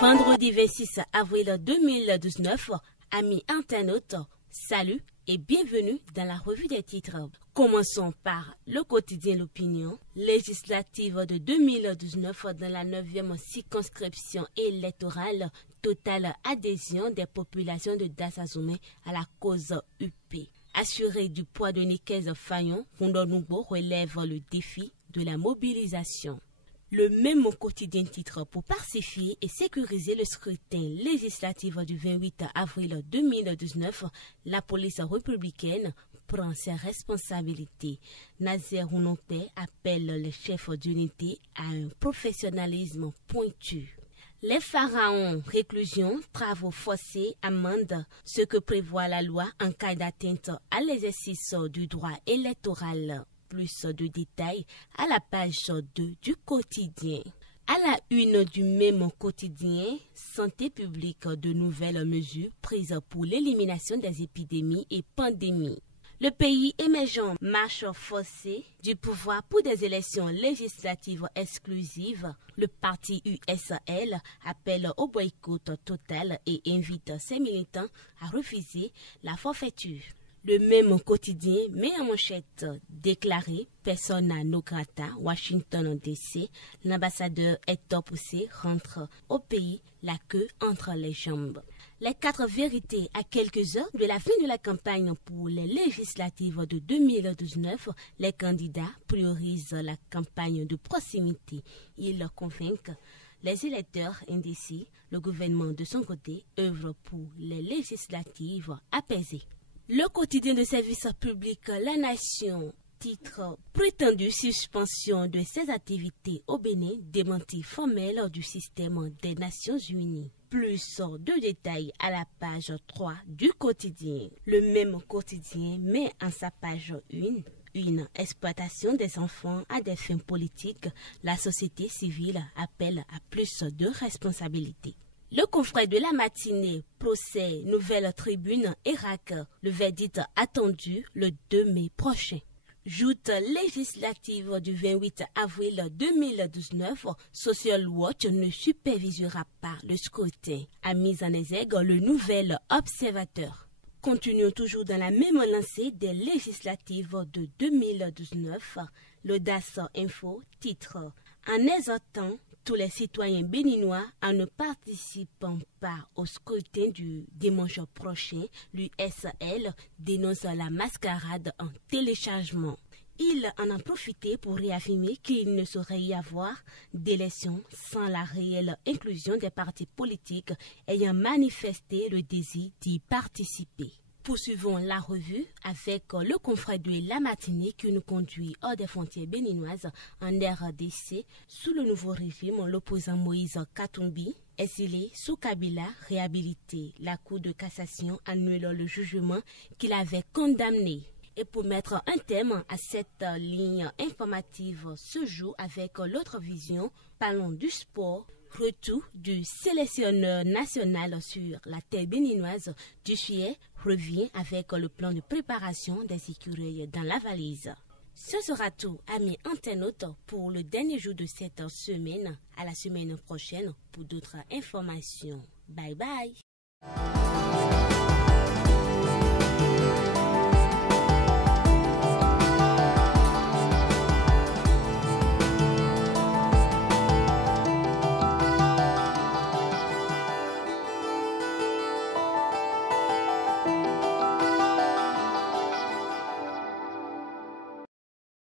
Vendredi 26 avril 2019, amis internautes, salut et bienvenue dans la revue des titres. Commençons par le quotidien L'Opinion, législative de 2019 dans la 9e circonscription électorale, totale adhésion des populations de Dassazoumé à la cause UP. Assuré du poids de Nikez Fayon, Koundonoubo relève le défi de la mobilisation. Le même quotidien titre pour pacifier et sécuriser le scrutin législatif du 28 avril 2019, la police républicaine prend ses responsabilités. Nazer Ounompé appelle les chefs d'unité à un professionnalisme pointu. Les pharaons, réclusion, travaux forcés, amende, ce que prévoit la loi en cas d'atteinte à l'exercice du droit électoral. Plus de détails à la page 2 du quotidien. À la une du même quotidien, santé publique, de nouvelles mesures prises pour l'élimination des épidémies et pandémies. Le pays émergent marche forcée du pouvoir pour des élections législatives exclusives. Le parti USL appelle au boycott total et invite ses militants à refuser la forfaiture. Le même quotidien met en manchette déclaré persona non grata Washington DC. L'ambassadeur Hector Poussé rentre au pays la queue entre les jambes. Les 4 vérités à quelques heures de la fin de la campagne pour les législatives de 2019, les candidats priorisent la campagne de proximité. Ils convainquent les électeurs indécis. Le gouvernement de son côté œuvre pour les législatives apaisées. Le quotidien de service public La Nation, titre prétendue suspension de ses activités au Bénin, démenti formel du système des Nations Unies. Plus de détails à la page 3 du quotidien. Le même quotidien met en sa page 1 une exploitation des enfants à des fins politiques. La société civile appelle à plus de responsabilités. Le confrère de la matinée, procès, nouvelle tribune, Irak, le verdict attendu le 2 mai prochain. Joute législative du 28 avril 2019, Social Watch ne supervisera pas le scrutin, a mis en exergue le nouvel observateur. Continuons toujours dans la même lancée des législatives de 2019, l'Audace Info titre « En exhortant tous les citoyens béninois en ne participant pas au scrutin du dimanche prochain, l'USL dénonce la mascarade en téléchargement. Il en a profité pour réaffirmer qu'il ne saurait y avoir d'élection sans la réelle inclusion des partis politiques ayant manifesté le désir d'y participer. Poursuivons la revue avec le confrère de La Matinée qui nous conduit hors des frontières béninoises en RDC. Sous le nouveau régime, l'opposant Moïse Katumbi, exilé sous Kabila, réhabilité. La Cour de cassation annule le jugement qu'il avait condamné. Et pour mettre un terme à cette ligne informative ce jour avec l'autre vision, parlons du sport. Retour du sélectionneur national sur la terre béninoise. Dussuyer revient avec le plan de préparation des écureuils dans la valise. Ce sera tout, amis internautes, pour le dernier jour de cette semaine. À la semaine prochaine pour d'autres informations. Bye bye.